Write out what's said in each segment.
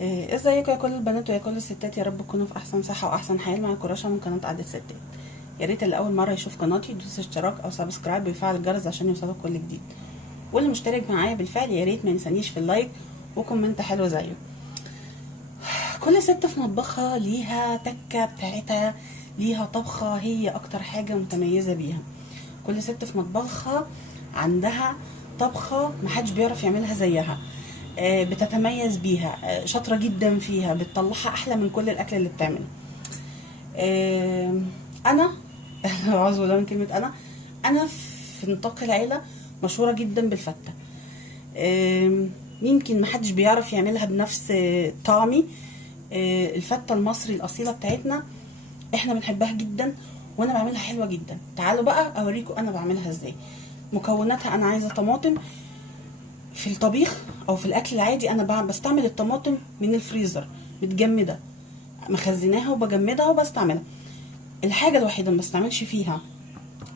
ازيكم يا كل البنات ويا كل الستات، يا رب تكونوا في احسن صحه واحسن حال. معاكم رشا من قناه عادة ستات. يا ريت اللي اول مره يشوف قناتي يدوس اشتراك او سبسكرايب ويفعل الجرس عشان يوصلك كل جديد، واللي مشترك معايا بالفعل يا ريت ما ينسانيش في اللايك وكومنت حلو زيه. كل ست في مطبخها ليها تكه بتاعتها، ليها طبخه هي اكتر حاجه متميزه بيها. كل ست في مطبخها عندها طبخه محدش بيعرف يعملها زيها، بتتميز بيها، شاطره جدا فيها، بتطلعها احلى من كل الاكل اللي بتعمله. انا اعوذ بالله من كلمه انا في نطاق العيله مشهوره جدا بالفته. يمكن محدش بيعرف يعملها بنفس طعمي. الفته المصري الاصيله بتاعتنا احنا بنحبها جدا، وانا بعملها حلوه جدا. تعالوا بقى اوريكم انا بعملها ازاي. مكوناتها: انا عايزه طماطم. في الطبيخ او في الاكل العادي انا بستعمل الطماطم من الفريزر متجمده، مخزناها وبجمدها وبستعملها. الحاجه الوحيده ما بستعملش فيها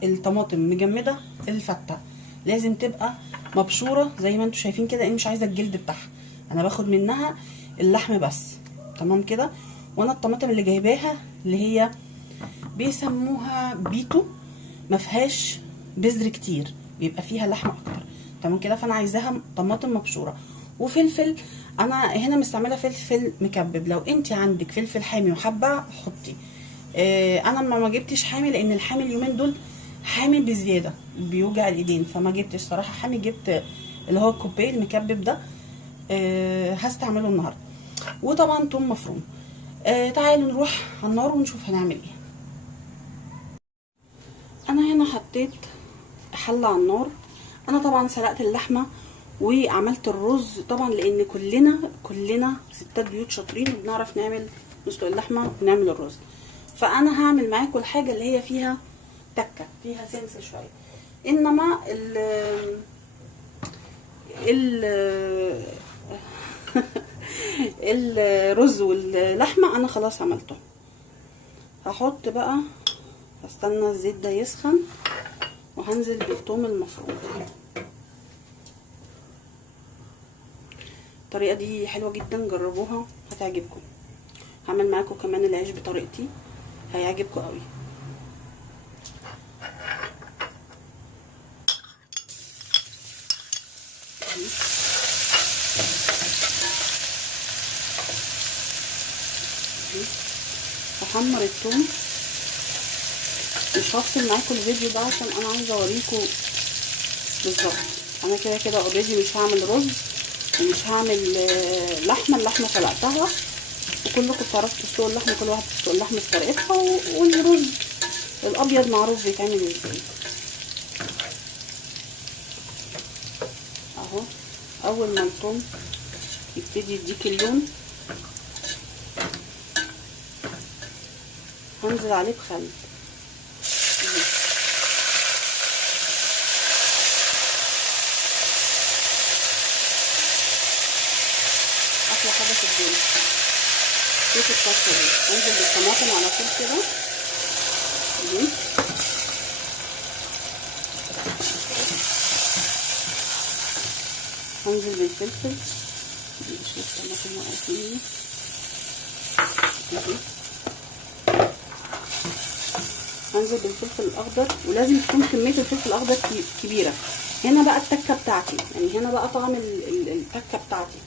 الطماطم مجمده الفته، لازم تبقى مبشوره زي ما انتم شايفين كده. انا مش عايزه الجلد بتاعها، انا باخد منها اللحم بس. تمام كده. وانا الطماطم اللي جايباها اللي هي بيسموها بيتو، ما فيهاش بذر كتير، بيبقى فيها لحمه اكتر. تمام كده. فانا عايزاها طماطم مبشوره. وفلفل، انا هنا مستعمله فلفل مكبب. لو انت عندك فلفل حامي وحابه حطي. انا ما جبتش حامي لان الحامي اليومين دول حامي بزياده بيوجع الايدين، فما جبتش صراحه حامي. جبت اللي هو الكوبايه المكبب ده، هستعمله النهارده. وطبعا توم مفروم. تعالوا نروح على النار ونشوف هنعمل ايه. انا هنا حطيت حله على النار. انا طبعا سلقت اللحمه وعملت الرز طبعا، لان كلنا ستات بيوت شاطرين وبنعرف نسلق اللحمه ونعمل الرز. فانا هعمل معاكم الحاجه اللي هي فيها تكه، فيها سنس شويه. انما ال الرز واللحمه انا خلاص عملته. هحط بقى، هستنى الزيت ده يسخن وهنزل بالثوم المفروم. الطريقه دي حلوه جدا، جربوها هتعجبكم. هعمل معاكم كمان العيش بطريقتي، هيعجبكم قوي. هحمر الثوم. مش هفصل معاكم الفيديو ده عشان انا عايزه اوريكم بالظبط. انا كده كده اوريدي مش هعمل رز ومش هعمل لحمه. اللحمه سلقتها وكلكم بتعرفوا تسلقوا اللحمه، كل واحد بتسلق اللحمه بطريقتها. والرز الابيض معروف بيتعمل ازاي. اهو اول ما الثوم يبتدي يديك اللون هنزل عليه بخل. احلى حاجه في الدنيا صوت الطشه دي. انزل بالطماطم على طول كده. هنزل بالفلفل. شوف الطماطم وقعت مني. هنزل بالفلفل الاخضر، ولازم تكون كميه الفلفل الاخضر كبيره. هنا بقى التكه بتاعتي، يعني هنا بقى طعم التكه بتاعتي.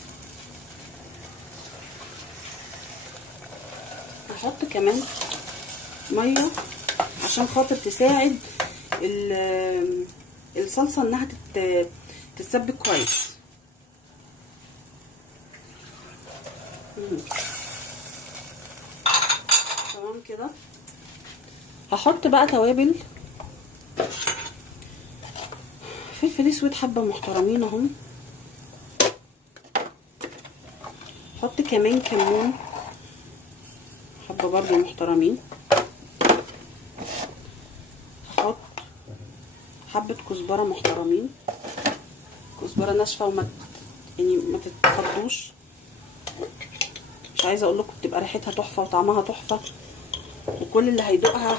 هحط كمان ميه عشان خاطر تساعد الصلصه انها تتسبك كويس. تمام كده. هحط بقى توابل. فلفل اسود حبه محترمين اهم. حط كمان كمون حبه برضو محترمين. هحط حبه كزبره محترمين، كزبره ناشفه وما ما تتفضوش. مش عايزه اقول لكم بتبقى ريحتها تحفه وطعمها تحفه، وكل اللي هيدوقها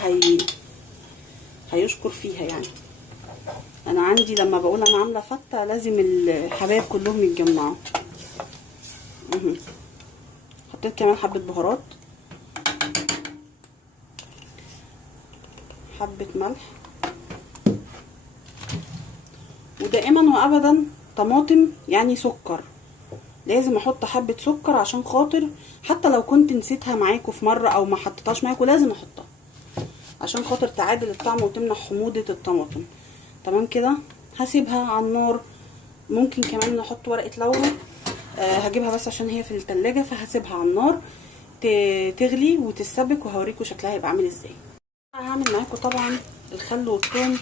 هيشكر فيها. يعني انا عندي لما بقول انا عامله فته لازم الحبايب كلهم يتجمعوا. حطيت كمان حبه بهارات، حبه ملح. ودائما وابدا طماطم يعني سكر، لازم احط حبه سكر عشان خاطر حتى لو كنت نسيتها معاكم في مره او ما حطيتهاش معاكم لازم احطها عشان خاطر تعادل الطعم وتمنع حموضه الطماطم. تمام كده. هسيبها على النار. ممكن كمان نحط ورقه لورا، هجيبها بس عشان هي في التلاجة، فهسيبها على النار تغلي وتتسبك وهوريكم شكلها هيبقى عامل ازاي. هعمل معاكم طبعا الخل والثوم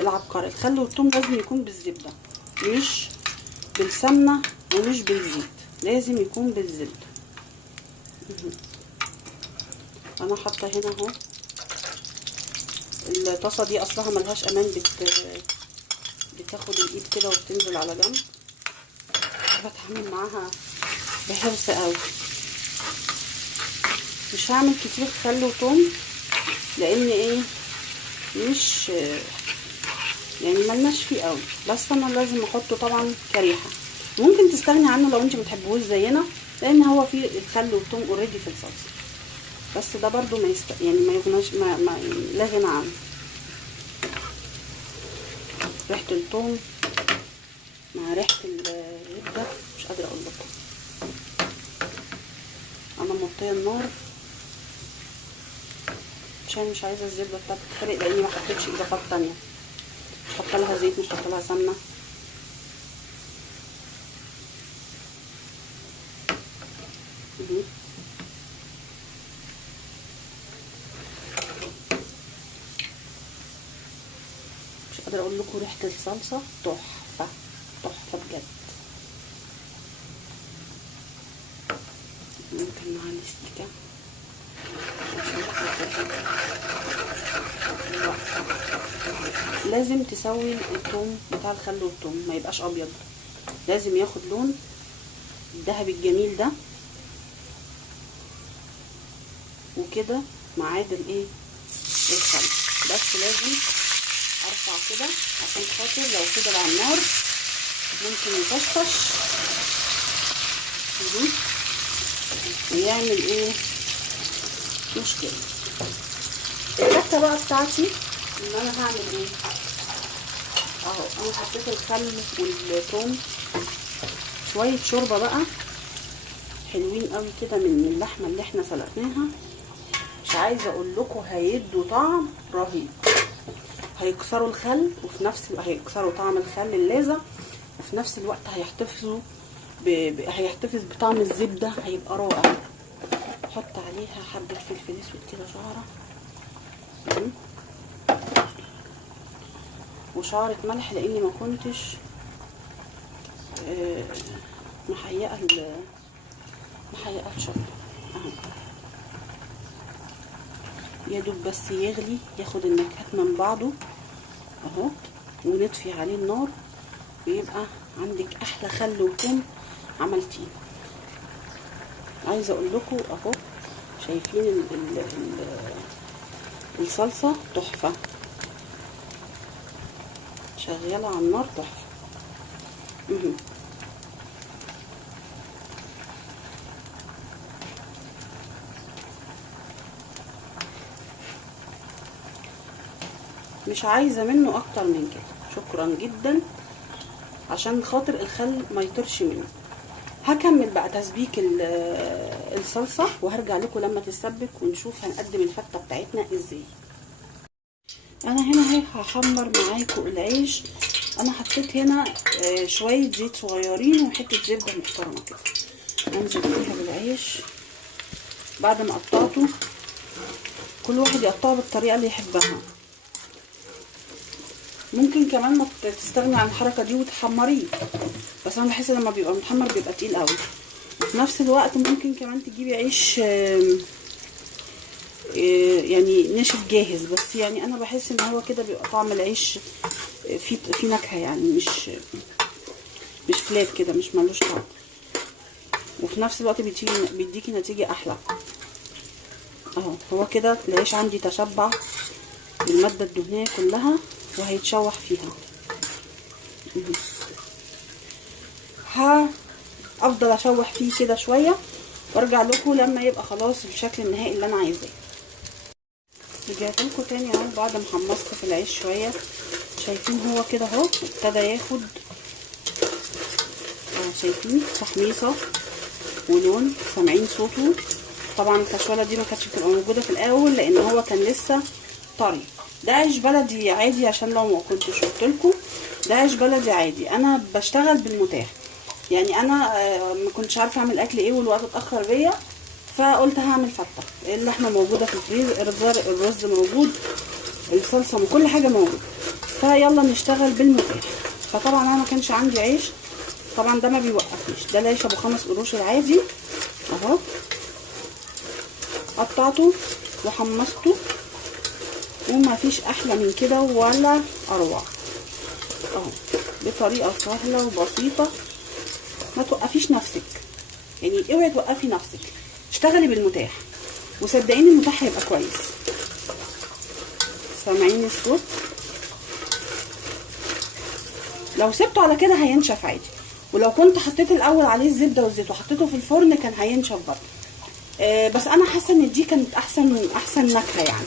العبقري. الخل والثوم لازم يكون بالزبده مش بالسمنه ومش بالزيت، لازم يكون بالزبده. انا حاطه هنا اهو. الطاسه دي اصلها ملهاش امان، بتاخد الايد كده وبتنزل على جنب. بتعامل معاها بحرص قوي. مش هعمل كتير خل وثوم لان ايه مش يعني ملناش فيه قوي، بس انا لازم احطه طبعا كريحه. ممكن تستغني عنه لو انت متحبوش زينا، لان هو فيه الخل والثوم اوريدي في الصلصه، بس ده برضو يعني ما يغناش، لا غنى عنه. ريحه الثوم مع ريحه الزبده مش قادره اقول لكم. انا موطيه النار عشان مش عايزه الزبده بتاعتي تتحرق، لاني ما حطيتش اضافات تانية. مش حاطه لها زيت، مش حاطه لها سمنه. مش قادره اقول لكم ريحه الصلصه تحفه تحفه بجد. ممكن مع الاستيكه لازم تسوي الثوم بتاع الخل والثوم، ما يبقاش ابيض، لازم ياخد لون الذهبي الجميل ده وكده معاد الايه الخل. بس لازم ارفع كده عشان خاطر لو فضل على النار ممكن يطشطش ويعمل ايه مشكله. الحته بقى بتاعتي ان انا هعمل ايه اهو. انا حطيت الخل والثوم، شويه شوربه بقى حلوين قوي كده من اللحمه اللي احنا سلقناها. مش عايزه اقول لكم هيدوا طعم رهيب، هيكسروا الخل وفي نفس الوقت هيكسروا طعم الخل اللاذع، وفي نفس الوقت هيحتفظوا هيحتفظ بطعم الزبده، هيبقى رائع. احط عليها حبه فلفل اسود كده شعره وشعره ملح، لاني ما كنتش محيقه الشوربه اهو. يا دوب بس يغلي ياخد النكهات من بعضه اهو، ونطفي عليه النار ويبقى عندك احلى خل وثوم عملتيه. عايزه اقول لكم اهو، شايفين الصلصه تحفه شغاله على النار تحفه. مش عايزه منه اكتر من كده. شكرا جدا عشان خاطر الخل ما يطرش منه. هكمل بقى تسبيك الصلصه وهرجع لكم لما تتسبك ونشوف هنقدم الفته بتاعتنا ازاي. انا هنا اهي هحمر معاكم العيش. انا حطيت هنا شويه زيت صغيرين وحته زبده محترمه كده، انزل فيها بالعيش بعد ما قطعته. كل واحد يقطعه بالطريقه اللي يحبها. ممكن كمان ما تستغني عن الحركه دي وتحمريه، بس انا بحس لما بيبقى متحمر بيبقى تقيل قوي. وفي نفس الوقت ممكن كمان تجيبي عيش يعني ناشف جاهز، بس يعني انا بحس ان هو كده بيبقى طعم العيش في نكهه، يعني مش فلات كده، مش ملوش طعم، وفي نفس الوقت بيديكي نتيجه احلى اهو. هو كده العيش عندي تشبع بالماده الدهنيه كلها وهيتشوح فيها. هفضل اشوح فيه كده شويه وارجع لكم لما يبقى خلاص الشكل النهائي اللي انا عايزاه. رجعت لكم تاني اهو بعد ما حمصت في العيش شويه. شايفين هو كده اهو ابتدى ياخد شايفين تحميصه ولون، سامعين صوته. طبعا الكشوله دي ما كانتش بتبقى موجوده في الاول لان هو كان لسه طري. ده عيش بلدي عادي، عشان لو ما كنتش قلت لكم ده عيش بلدي عادي. انا بشتغل بالمتاح، يعني انا ما كنتش عارفه اعمل اكل ايه والوقت اتاخر بيا، فقلت هعمل فته. اللحمه موجوده في الفريزر، الرز موجود، الصلصه وكل حاجه موجوده، فيلا نشتغل بالمتاح. فطبعا انا ما كانش عندي عيش، طبعا ده ما بيوقفنيش، ده العيش ابو 5 قروش العادي اهو. قطعته وحمصته وما فيش احلى من كده ولا اروع اهو، بطريقه سهله وبسيطه. ما توقفيش نفسك، يعني اوعي توقفي نفسك، اشتغلي بالمتاح وصدقيني المتاح هيبقى كويس. سامعين الصوت؟ لو سبته على كده هينشف عادي، ولو كنت حطيت الاول عليه الزبده والزيت وحطيته في الفرن كان هينشف برضه. بس انا حاسه ان دي كانت احسن نكهه، يعني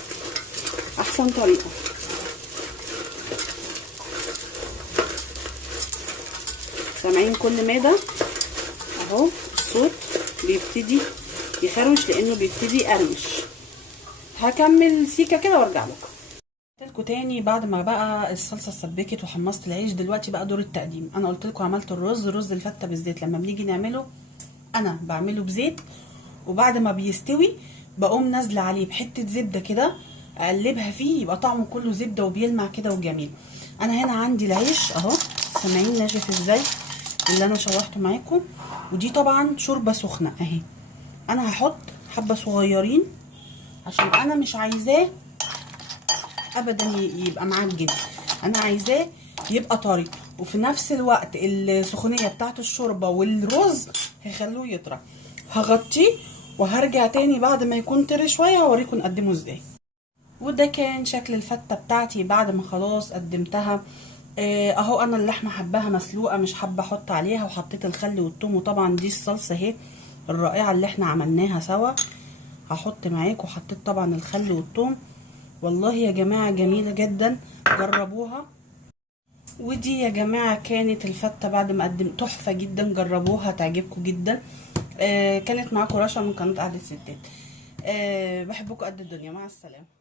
احسن طريقه. سامعين كل ماده اهو الصوت بيبتدي يخروش لانه بيبتدي يقرمش. هكمل سيكه كده وارجع لكم تاني بعد ما بقى الصلصه اتسبكت وحمصت العيش. دلوقتي بقى دور التقديم. انا قلت لكم عملت رز الفته بالزيت. لما بنيجي نعمله انا بعمله بزيت، وبعد ما بيستوي بقوم نازله عليه بحته زبده كده اقلبها فيه، يبقى طعمه كله زبده وبيلمع كده وجميل. انا هنا عندي العيش اهو، سامعين ناشف ازاي اللي انا شوحته معاكم. ودي طبعا شوربه سخنه اهي. انا هحط حبه صغيرين عشان انا مش عايزاه ابدا يبقى معجن، انا عايزاه يبقى طري، وفي نفس الوقت السخونيه بتاعت الشوربه والرز هيخلوه يطرى. هغطيه وهرجع تاني بعد ما يكون طري شويه هوريكم نقدمه ازاي. وده كان شكل الفته بتاعتي بعد ما خلاص قدمتها اهو. انا اللحمه حباها مسلوقه، مش حابه احط عليها، وحطيت الخل والثوم. وطبعا دي الصلصه اهي الرائعه اللي احنا عملناها سوا، هحط معاكم. وحطيت طبعا الخل والثوم. والله يا جماعه جميله جدا، جربوها. ودي يا جماعه كانت الفته بعد ما قدمت، تحفه جدا، جربوها تعجبكم جدا. كانت معاكم رشا من قناه قعده ستات. بحبكم قد الدنيا، مع السلامه.